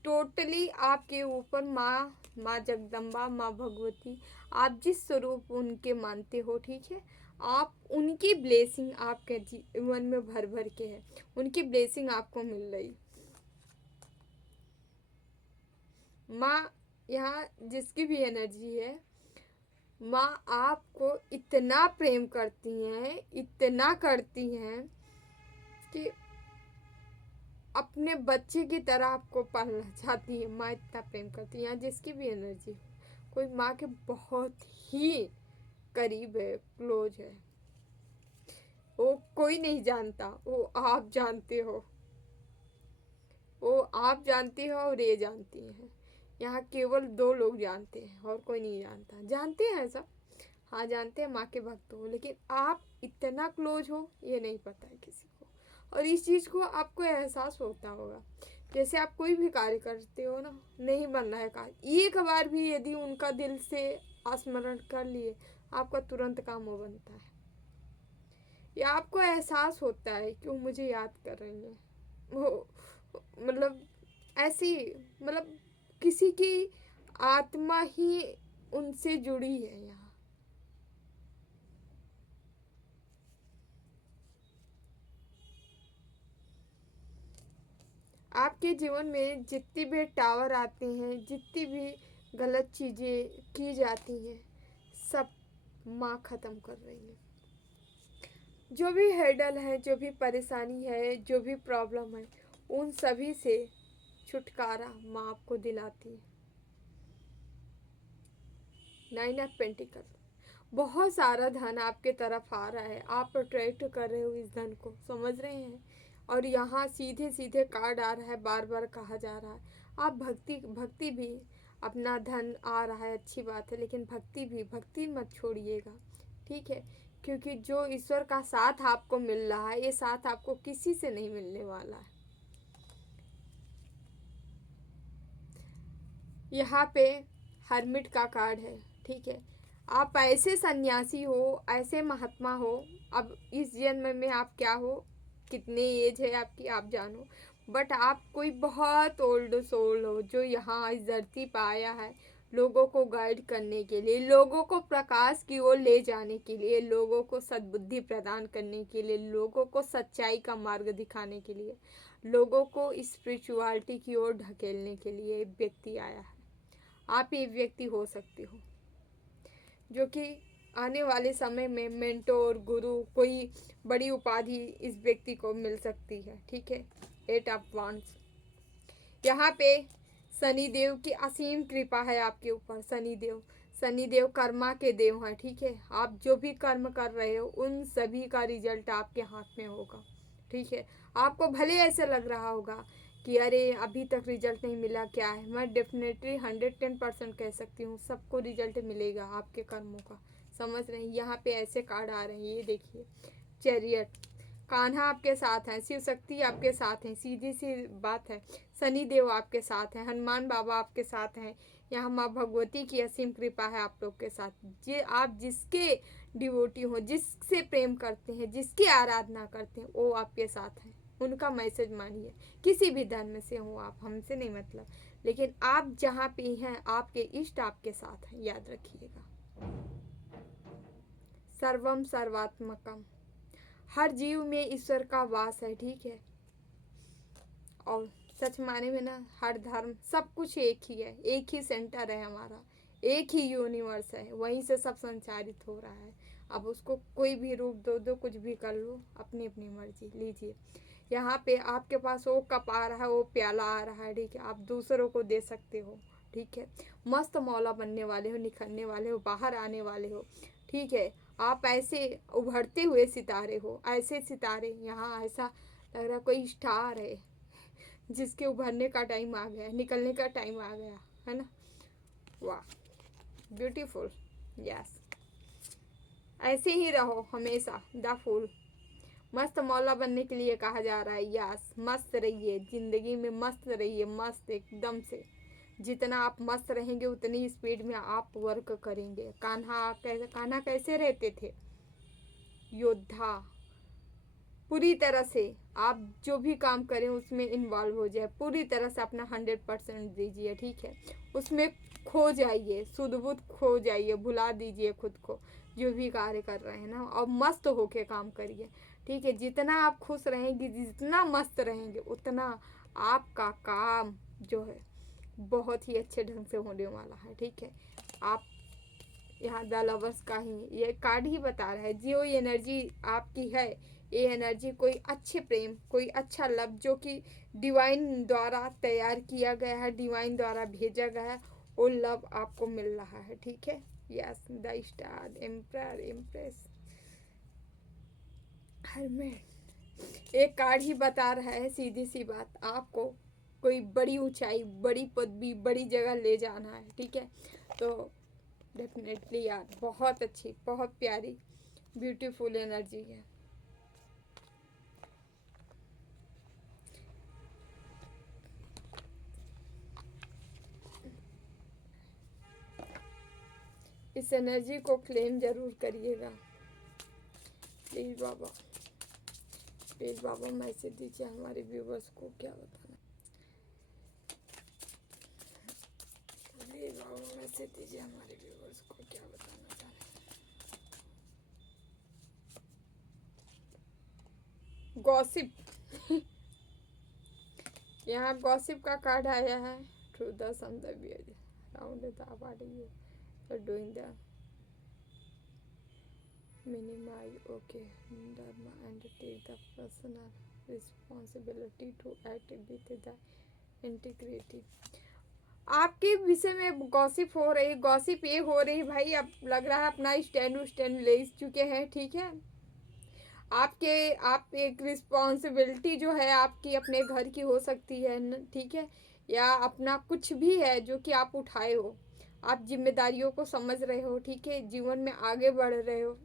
टोटली आपके ऊपर माँ जगदम्बा, माँ भगवती, आप जिस स्वरूप उनके मानते हो, ठीक है, आप उनकी ब्लेसिंग आपके जीवन में भर भर के है, उनकी ब्लेसिंग आपको मिल रही। माँ यहाँ जिसकी भी एनर्जी है, माँ आपको इतना प्रेम करती हैं, इतना करती हैं कि अपने बच्चे की तरह आपको पालना चाहती है। माँ इतना प्रेम करती है, यहाँ जिसकी भी एनर्जी, कोई माँ के बहुत ही करीब है, क्लोज है, वो कोई नहीं जानता, वो आप जानते हो, वो आप जानते हो और ये जानती हैं। यहाँ केवल दो लोग जानते हैं और कोई नहीं जानता। जानते हैं सब, हाँ जानते हैं माँ के भक्त हो, लेकिन आप इतना क्लोज हो ये नहीं पता है किसी को, और इस चीज़ को आपको एहसास होता होगा। जैसे आप कोई भी कार्य करते हो ना, नहीं बन रहा है कार्य, एक बार भी यदि उनका दिल से स्मरण कर लिए, आपका तुरंत काम वो बनता है, या आपको एहसास होता है कि वो मुझे याद कर रही है, वो मतलब ऐसी, मतलब किसी की आत्मा ही उनसे जुड़ी है यहाँ। आपके जीवन में जितनी भी टावर आते हैं, जितनी भी गलत चीज़ें की जाती हैं, सब माँ ख़त्म कर रही है। जो भी हैडल है, जो भी परेशानी है, जो भी प्रॉब्लम है, उन सभी से छुटकारा माँ आपको दिलाती है। 9 ऑफ पेंटिकल, बहुत सारा धन आपके तरफ आ रहा है, आप अट्रैक्ट कर रहे हो इस धन को, समझ रहे हैं। और यहाँ सीधे सीधे कार्ड आ रहा है, बार बार कहा जा रहा है आप भक्ति भी, अपना धन आ रहा है अच्छी बात है, लेकिन भक्ति मत छोड़िएगा, ठीक है, क्योंकि जो ईश्वर का साथ आपको मिल रहा है, ये साथ आपको किसी से नहीं मिलने वाला है। यहाँ पे हर्मिट का कार्ड है, ठीक है, आप ऐसे सन्यासी हो, ऐसे महात्मा हो, अब इस जन्म में आप क्या हो, कितने एज है आपकी आप जानो, बट आप कोई बहुत ओल्ड सोल हो जो यहाँ इस धरती पर आया है लोगों को गाइड करने के लिए, लोगों को प्रकाश की ओर ले जाने के लिए, लोगों को सद्बुद्धि प्रदान करने के लिए, लोगों को सच्चाई का मार्ग दिखाने के लिए, लोगों को स्पिरिचुअलिटी की ओर ढकेलने के लिए एक व्यक्ति आया है। आप ये व्यक्ति हो सकते हो जो कि आने वाले समय में मेंटोर, गुरु, कोई बड़ी उपाधि इस व्यक्ति को मिल सकती है। ठीक है। 8 ऑफ वांड्स। यहाँ पे शनिदेव की असीम कृपा है आपके ऊपर। शनिदेव कर्मा के देव हैं। ठीक है। आप जो भी कर्म कर रहे हो उन सभी का रिजल्ट आपके हाथ में होगा। ठीक है। आपको भले ऐसे लग रहा होगा कि अरे अभी तक रिजल्ट नहीं मिला, क्या है। मैं डेफिनेटली 110% कह सकती हूँ सबको रिजल्ट मिलेगा आपके कर्मों का। समझ रहे हैं। यहाँ पे ऐसे कार्ड आ रहे हैं, ये देखिए। चैरियट, कान्हा आपके साथ हैं, शिव शक्ति आपके साथ हैं, सीधी सी बात है। शनिदेव आपके साथ हैं, हनुमान बाबा आपके साथ हैं। यहाँ माँ भगवती की असीम कृपा है आप लोग के साथ। आप जिसके डिवोटी हो, जिससे प्रेम करते हैं, जिसकी आराधना करते हैं, वो आपके साथ हैं। उनका मैसेज मानिए। किसी भी धर्म से हो आप, हमसे नहीं मतलब, लेकिन आप जहाँ पे हैं आपके इष्ट आपके साथ हैं, याद रखिएगा। सर्वम सर्वात्मकम, हर जीव में ईश्वर का वास है। ठीक है। और सच माने में ना हर धर्म सब कुछ एक ही है, एक ही सेंटर है हमारा, एक ही यूनिवर्स है, वहीं से सब संचारित हो रहा है। अब उसको कोई भी रूप दो, कुछ भी कर लो, अपनी अपनी मर्जी लीजिए। यहाँ पे आपके पास वो कप आ रहा है, वो प्याला आ रहा है। ठीक है। आप दूसरों को दे सकते हो। ठीक है। मस्त मौला बनने वाले हो, निखरने वाले हो, बाहर आने वाले हो। ठीक है। आप ऐसे उभरते हुए सितारे हो, ऐसे सितारे। यहाँ ऐसा लग रहा कोई स्टार है जिसके उभरने का टाइम आ गया, निकलने का टाइम आ गया है ना। वाह, ब्यूटीफुल। यस, ऐसे ही रहो हमेशा द फूल। मस्त मौला बनने के लिए कहा जा रहा है। यस, मस्त रहिए, जिंदगी में मस्त रहिए, मस्त एकदम से। जितना आप मस्त रहेंगे उतनी स्पीड में आप वर्क करेंगे। कान्हा कैसे रहते थे? योद्धा। पूरी तरह से आप जो भी काम करें उसमें इन्वॉल्व हो जाए, पूरी तरह से अपना 100% दीजिए। ठीक है। उसमें खो जाइए, शुद्ध बुद्ध खो जाइए, भुला दीजिए खुद को, जो भी कार्य कर रहे हैं ना, और मस्त होके काम करिए। ठीक है। जितना आप खुश रहेंगे, जितना मस्त रहेंगे, उतना आपका काम जो है बहुत ही अच्छे ढंग से होने वाला है। ठीक है। आप यहाँ द लवर्स का ही ये कार्ड ही बता रहा है, जो एनर्जी आपकी है, ये एनर्जी कोई अच्छे प्रेम, कोई अच्छा लव जो कि डिवाइन द्वारा तैयार किया गया है, डिवाइन द्वारा भेजा गया है, वो लव आपको मिल रहा है। ठीक है। Yes, the star, emperor, empress, hermit. एक कार्ड ही बता रहा है सीधी सी बात, आपको कोई बड़ी ऊंचाई, बड़ी पदवी, बड़ी जगह ले जाना है। ठीक है। तो डेफिनेटली यार बहुत अच्छी, बहुत प्यारी, ब्यूटीफुल एनर्जी है। इस एनर्जी को क्लेम जरूर करिएगा। प्लीज बाबा, प्लीज बाबा मैसेज दीजिए हमारे व्यूवर्स को, क्या बताना। प्लीज बाबा मैसेज दीजिए हमारे व्यूवर्स को, क्या बताना चाहते हैं। गॉसिप यहाँ गॉसिप का कार्ड आया है। Through the sum the round the body doing the minimize okay dharma and take the personal responsibility to act with the integrity। आपके विषय में गॉसिप हो रही, गॉसिप ये हो रही भाई, अब लग रहा है अपना स्टैंड ले चुके हैं। ठीक है। आप एक रिस्पॉन्सिबिलिटी जो है आपकी अपने घर की हो सकती है। ठीक है। या अपना कुछ भी है जो कि आप उठाए हो, आप जिम्मेदारियों को समझ रहे हो। ठीक है। जीवन में आगे बढ़ रहे हो।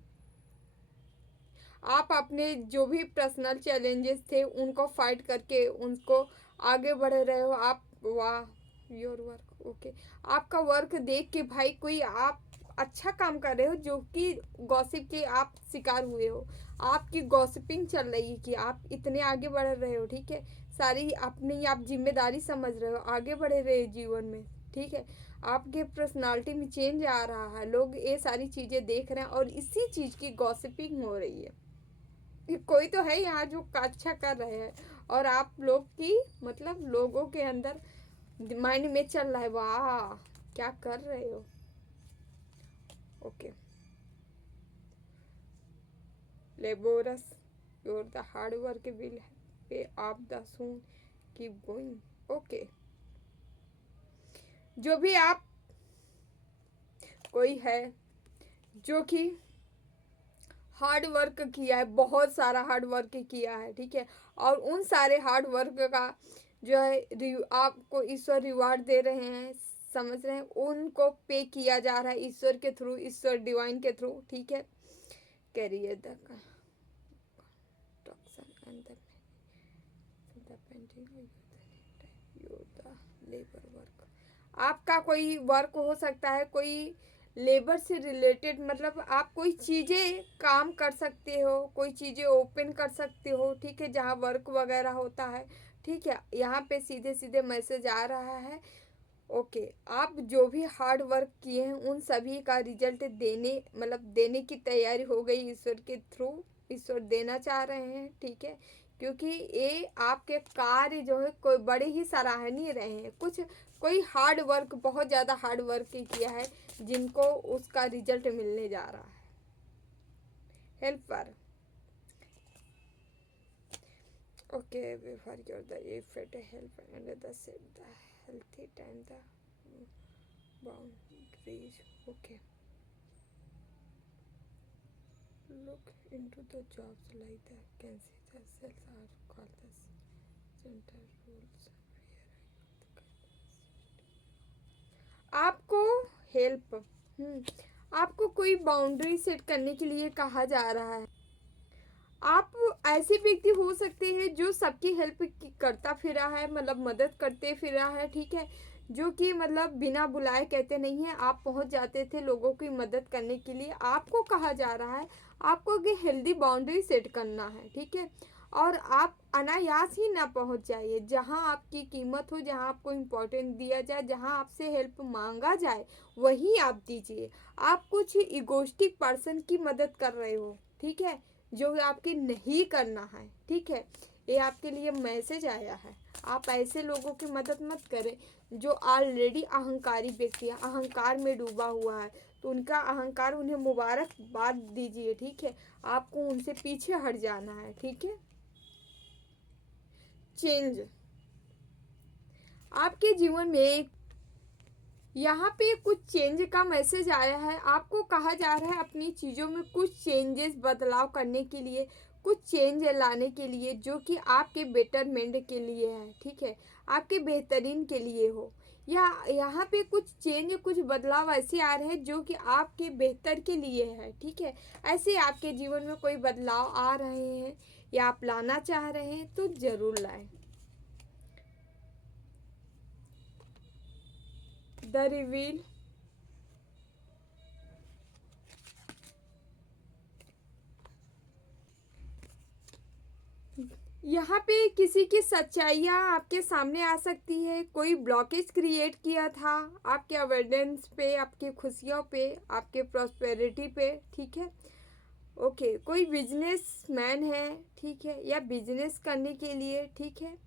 आप अपने जो भी पर्सनल चैलेंजेस थे उनको फाइट करके उनको आगे बढ़ रहे हो आप। वाह, योर वर्क ओके। आपका वर्क देख के भाई कोई आप अच्छा काम कर रहे हो, जो कि गॉसिप के आप शिकार हुए हो, आपकी गॉसिपिंग चल रही है कि आप इतने आगे बढ़ रहे हो। ठीक है। सारी अपनी आप जिम्मेदारी समझ रहे हो, आगे बढ़ रहे हो जीवन में। ठीक है, आपके पर्सनालिटी में चेंज आ रहा है, लोग ये सारी चीज़ें देख रहे हैं और इसी चीज़ की गॉसिपिंग हो रही है। कोई तो है यहाँ जो अच्छा कर रहे हैं और आप लोग की मतलब लोगों के अंदर माइंड में चल रहा है, वाह क्या कर रहे हो। Okay, labours your the hard work will pay off the soon keep going. Okay, जो भी आप कोई है जो कि हार्ड वर्क किया है, बहुत सारा हार्ड वर्क किया है, ठीक है, और उन सारे हार्ड वर्क का जो है आपको ईश्वर रिवार्ड दे रहे हैं, समझ रहे हैं, उनको पे किया जा रहा है ईश्वर के थ्रू, ईश्वर डिवाइन के थ्रू, ठीक है। Career the end the painting labour work, आपका कोई वर्क हो सकता है, कोई लेबर से रिलेटेड, मतलब आप कोई चीज़ें काम कर सकते हो, कोई चीज़ें ओपन कर सकते हो, ठीक है, जहाँ वर्क वगैरह होता है, ठीक है। यहाँ पे सीधे सीधे मैसेज आ रहा है। ओके, आप जो भी हार्ड वर्क किए हैं उन सभी का रिजल्ट देने मतलब देने की तैयारी हो गई ईश्वर के थ्रू, ईश्वर देना चाह रहे हैं, ठीक है, क्योंकि ये आपके कार्य जो है कोई बड़े ही सराहनीय रहे हैं, कुछ कोई हार्ड वर्क बहुत ज़्यादा हार्ड वर्क किया है जिनको उसका रिजल्ट मिलने जा रहा है। Helper, okay, before your the effect help and the set the healthy time the boundaries. Okay, look into the jobs like the vacancy the cells are called the center rules. आपको help आपको कोई boundary set करने के लिए कहा जा रहा है। आप ऐसे व्यक्ति हो सकते हैं जो सबकी हेल्प करता फिरा है, मतलब मदद करते फिरा है, ठीक है, जो कि मतलब बिना बुलाए कहते नहीं है, आप पहुंच जाते थे लोगों की मदद करने के लिए। आपको कहा जा रहा है आपको कि हेल्दी बाउंड्री सेट करना है, ठीक है, और आप अनायास ही ना पहुंच जाइए, जहां आपकी कीमत हो, जहां आपको इम्पोर्टेंस दिया जाए, जहां आपसे हेल्प मांगा जाए वही आप दीजिए। आप कुछ इगोस्टिक पर्सन की मदद कर रहे हो, ठीक है, जो आपकी नहीं करना है, ठीक है, ये आपके लिए मैसेज आया है। आप ऐसे लोगों की मदद मत करें जो ऑलरेडी अहंकारी व्यक्ति है, अहंकार में डूबा हुआ है, तो उनका अहंकार, उन्हें मुबारकबाद दीजिए, ठीक है, आपको उनसे पीछे हट जाना है, ठीक है। चेंज, आपके जीवन में यहाँ पे कुछ चेंज का मैसेज आया है। आपको कहा जा रहा है अपनी चीज़ों में कुछ चेंजेस, बदलाव करने के लिए, कुछ चेंज लाने के लिए जो कि आपके बेटरमेंट के लिए है, ठीक है, आपके बेहतरीन के लिए हो, या यहाँ पे कुछ चेंज, कुछ बदलाव ऐसे आ रहे हैं जो कि आपके बेहतर के लिए है, ठीक है। ऐसे आपके जीवन में कोई बदलाव आ रहे हैं या आप लाना चाह रहे हैं तो ज़रूर लाएं। द रिवील, यहाँ पे किसी की सच्चाइयाँ आपके सामने आ सकती है, कोई ब्लॉकेज क्रिएट किया था आपके अवेडेंस पे, आपकी खुशियों पे, आपके प्रॉस्पेरिटी पे, ठीक है। ओके, कोई बिजनेस मैन है, ठीक है, या बिजनेस करने के लिए, ठीक है,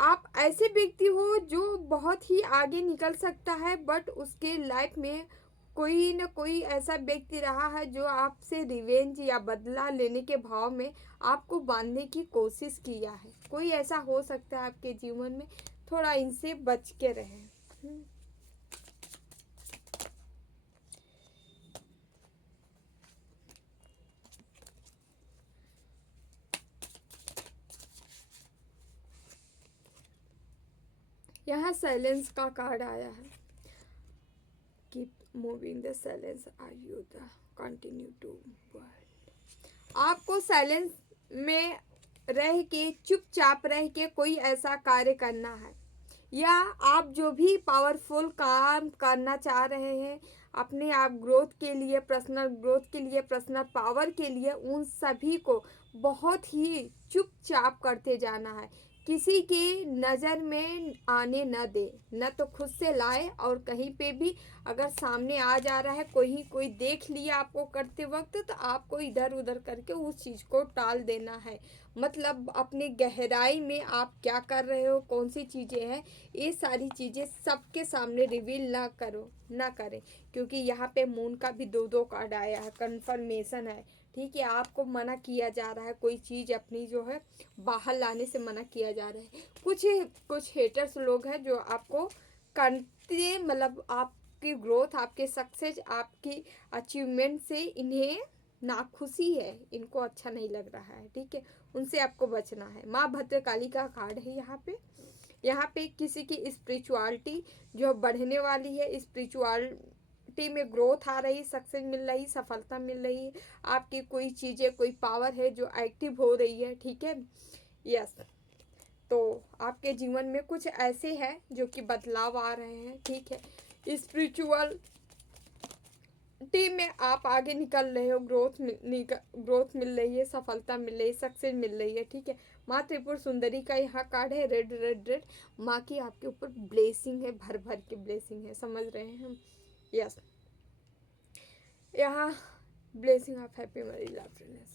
आप ऐसे व्यक्ति हो जो बहुत ही आगे निकल सकता है, बट उसके लाइफ में कोई न कोई ऐसा व्यक्ति रहा है जो आपसे रिवेंज या बदला लेने के भाव में आपको बांधने की कोशिश किया है। कोई ऐसा हो सकता है आपके जीवन में, थोड़ा इनसे बच के रहें। यहाँ साइलेंस का कार्ड आया है। Keep moving the silence are you the continue to world. आपको साइलेंस में रह के, चुपचाप रह के कोई ऐसा कार्य करना है, या आप जो भी पावरफुल काम करना चाह रहे हैं अपने आप ग्रोथ के लिए, पर्सनल ग्रोथ के लिए, पर्सनल पावर के लिए, उन सभी को बहुत ही चुपचाप करते जाना है। किसी की नज़र में आने न दे, न तो खुद से लाए, और कहीं पे भी अगर सामने आ जा रहा है, कोई देख लिया आपको करते वक्त, तो आपको इधर उधर करके उस चीज़ को टाल देना है। मतलब अपनी गहराई में आप क्या कर रहे हो, कौन सी चीज़ें हैं, ये सारी चीज़ें सबके सामने रिवील ना करो, ना करें, क्योंकि यहाँ पे मून का भी दो कार्ड आया है, कन्फर्मेशन है। ठीक है, आपको मना किया जा रहा है, कोई चीज़ अपनी जो है बाहर लाने से मना किया जा रहा है। कुछ हेटर्स लोग हैं जो आपको करते, मतलब आपकी ग्रोथ, आपके सक्सेस, आपकी अचीवमेंट से इन्हें नाखुशी है, इनको अच्छा नहीं लग रहा है। ठीक है, उनसे आपको बचना है। माँ भद्रकाली का कार्ड है यहाँ पे किसी की स्पिरिचुअलिटी जो बढ़ने वाली है, स्पिरिचुअलिटी में ग्रोथ आ रही, सक्सेस मिल रही, सफलता मिल रही है। आपकी कोई चीज़ें, कोई पावर है जो एक्टिव हो रही है। ठीक है, यस। तो आपके जीवन में कुछ ऐसे हैं जो कि बदलाव आ रहे हैं। ठीक है, स्पिरिचुअल टीम में आप आगे निकल रहे हो, ग्रोथ मिल रही है, सफलता मिल रही है, सक्सेस मिल रही है। ठीक है, माँ त्रिपुर सुंदरी का यहाँ कार्ड है, रेड रेड रेड। माँ की आपके ऊपर ब्लेसिंग है, भर भर की ब्लेसिंग है, समझ रहे हैं हम। यस, यहाँ blessing of happy marriage life relationship,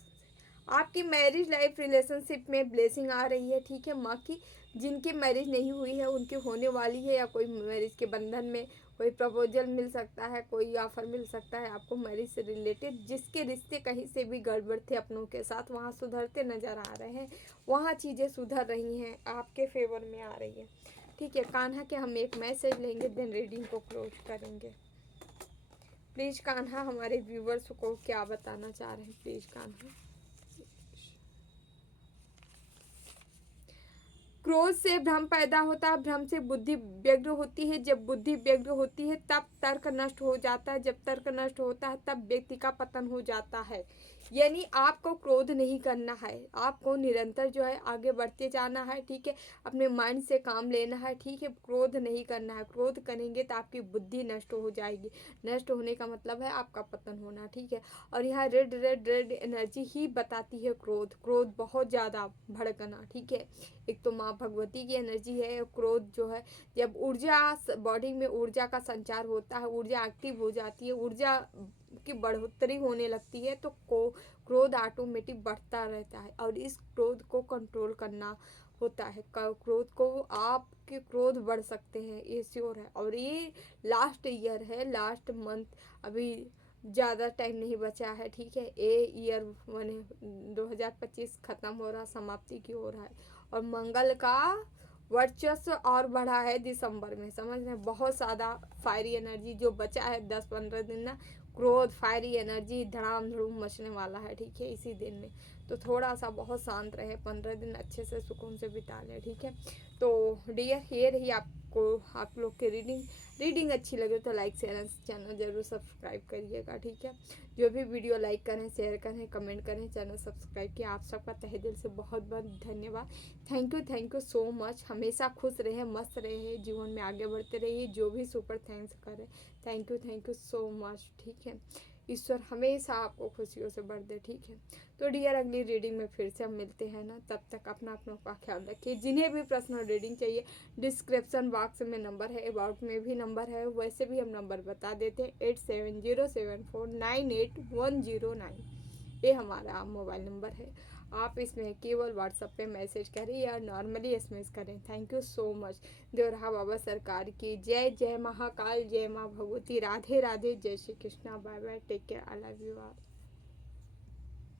आपकी मैरिज लाइफ रिलेशनशिप में ब्लेसिंग आ रही है। ठीक है, माँ की, जिनकी मैरिज नहीं हुई है उनकी होने वाली है, या कोई मैरिज के बंधन में कोई प्रपोजल मिल सकता है, कोई ऑफर मिल सकता है आपको मैरिज से रिलेटेड। जिसके रिश्ते कहीं से भी गड़बड़ थे अपनों के साथ, वहाँ सुधरते नज़र आ रहे हैं, वहाँ चीज़ें सुधर रही हैं, आपके फेवर में आ रही है। ठीक है, कान्हा के हम एक मैसेज लेंगे, देन रीडिंग को क्लोज करेंगे। प्लीज़ कान्हा हमारे व्यूवर्स को क्या बताना चाह रहे हैं, प्लीज़ कान्हा। क्रोध से भ्रम पैदा होता है, भ्रम से बुद्धि व्यग्र होती है, जब बुद्धि व्यग्र होती है तब तर्क नष्ट हो जाता है, जब तर्क नष्ट होता है तब व्यक्ति का पतन हो जाता है। यानी आपको क्रोध नहीं करना है, आपको निरंतर जो है आगे बढ़ते जाना है। ठीक है, अपने माइंड से काम लेना है। ठीक है, क्रोध नहीं करना है, क्रोध करेंगे तो आपकी बुद्धि नष्ट हो जाएगी, नष्ट होने का मतलब है आपका पतन होना। ठीक है, और यहाँ रेड रेड रेड एनर्जी ही बताती है क्रोध, क्रोध बहुत ज़्यादा भड़कना। ठीक है, एक तो माँ भगवती की एनर्जी है, क्रोध जो है, जब ऊर्जा बॉडी में ऊर्जा का संचार होता है, ऊर्जा एक्टिव हो जाती है, ऊर्जा की बढ़ोतरी होने लगती है, तो क्रोध ऑटोमेटिक बढ़ता रहता है, और इस क्रोध को कंट्रोल करना होता है। क्रोध को, आपके क्रोध बढ़ सकते हैं, ये श्योर है। और ये लास्ट ईयर है, लास्ट मंथ, अभी ज़्यादा टाइम नहीं बचा है। ठीक है, ये ईयर 2025 ख़त्म हो रहा, समाप्ति की हो रहा है, और मंगल का वर्चस्व और बढ़ा है दिसंबर में, समझ रहे हैं। बहुत ज़्यादा फायरी एनर्जी जो बचा है 10-15 दिन ना, क्रोध फायरी एनर्जी धड़ाम धड़ूम मचने वाला है। ठीक है, इसी दिन में तो थोड़ा सा बहुत शांत रहे, 15 दिन अच्छे से सुकून से बिता लें। ठीक है, तो डियर ये रही आपको आप लोग की रीडिंग अच्छी लगे तो लाइक शेयर चैनल ज़रूर सब्सक्राइब करिएगा। ठीक है, जो भी वीडियो लाइक करें, शेयर करें, कमेंट करें, चैनल सब्सक्राइब किया, आप सबका तहे दिल से बहुत बहुत धन्यवाद। Thank you so much. हमेशा खुश रहे, मस्त रहे, जीवन में आगे बढ़ते रहिए, जो भी सुपर थैंक्स करें। Thank you so much. ठीक है, ईश्वर हमेशा आपको खुशियों से भर दे। ठीक है, तो डियर अगली रीडिंग में फिर से हम मिलते हैं ना, तब तक अपना का ख्याल रखिए। जिन्हें भी पर्सनल रीडिंग चाहिए, डिस्क्रिप्शन बॉक्स में नंबर है, अबाउट में भी नंबर है, वैसे भी हम नंबर बता देते हैं, 8707498109, ये हमारा महामोबाइल नंबर है। आप इसमें केवल व्हाट्सएप पे मैसेज करें या नॉर्मली एसएमएस करें। Thank you so much. Devraha Baba सरकार की जय, जय महाकाल, जय माँ भगवती, राधे राधे, जय Shri Krishna, bye bye, take care, I love you all.